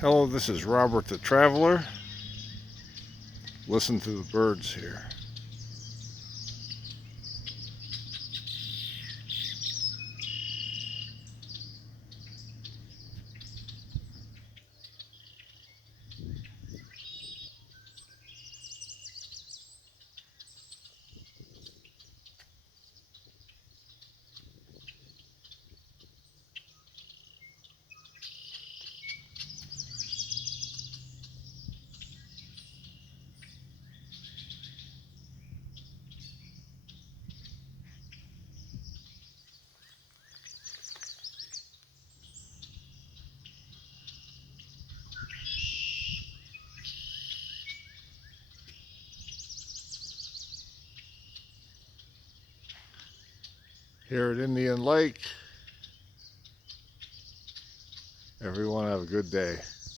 Hello, this is Robert the Traveler. Listen to the birds here. Here at Indian Lake, everyone have a good day.